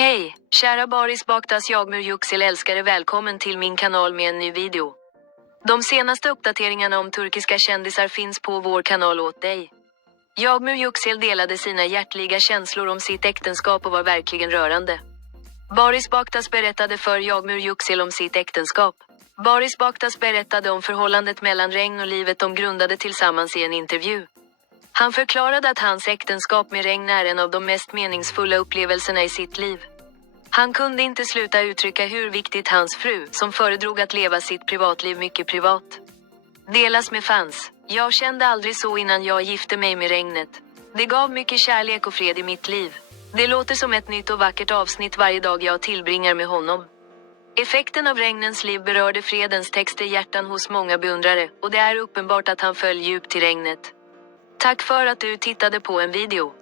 Hej, kära Barış, Baktaş, Yağmur, Yüksel älskare, välkommen till min kanal med en ny video. De senaste uppdateringarna om turkiska kändisar finns på vår kanal åt dig. Yağmur Yüksel delade sina hjärtliga känslor om sitt äktenskap och var verkligen rörande. Barış Baktaş berättade för Yağmur Yüksel om sitt äktenskap. Barış Baktaş berättade om förhållandet mellan Regn och livet de grundade tillsammans i en intervju. Han förklarade att hans äktenskap med Regn är en av de mest meningsfulla upplevelserna i sitt liv. Han kunde inte sluta uttrycka hur viktigt hans fru, som föredrog att leva sitt privatliv mycket privat, delas med fans. Jag kände aldrig så innan jag gifte mig med Regnet. Det gav mycket kärlek och fred i mitt liv. Det låter som ett nytt och vackert avsnitt varje dag jag tillbringar med honom. Effekten av Regnens liv berörde fredens texter hjärtan hos många beundrare, och det är uppenbart att han föll djupt till Regnet. Tack för att du tittade på en video.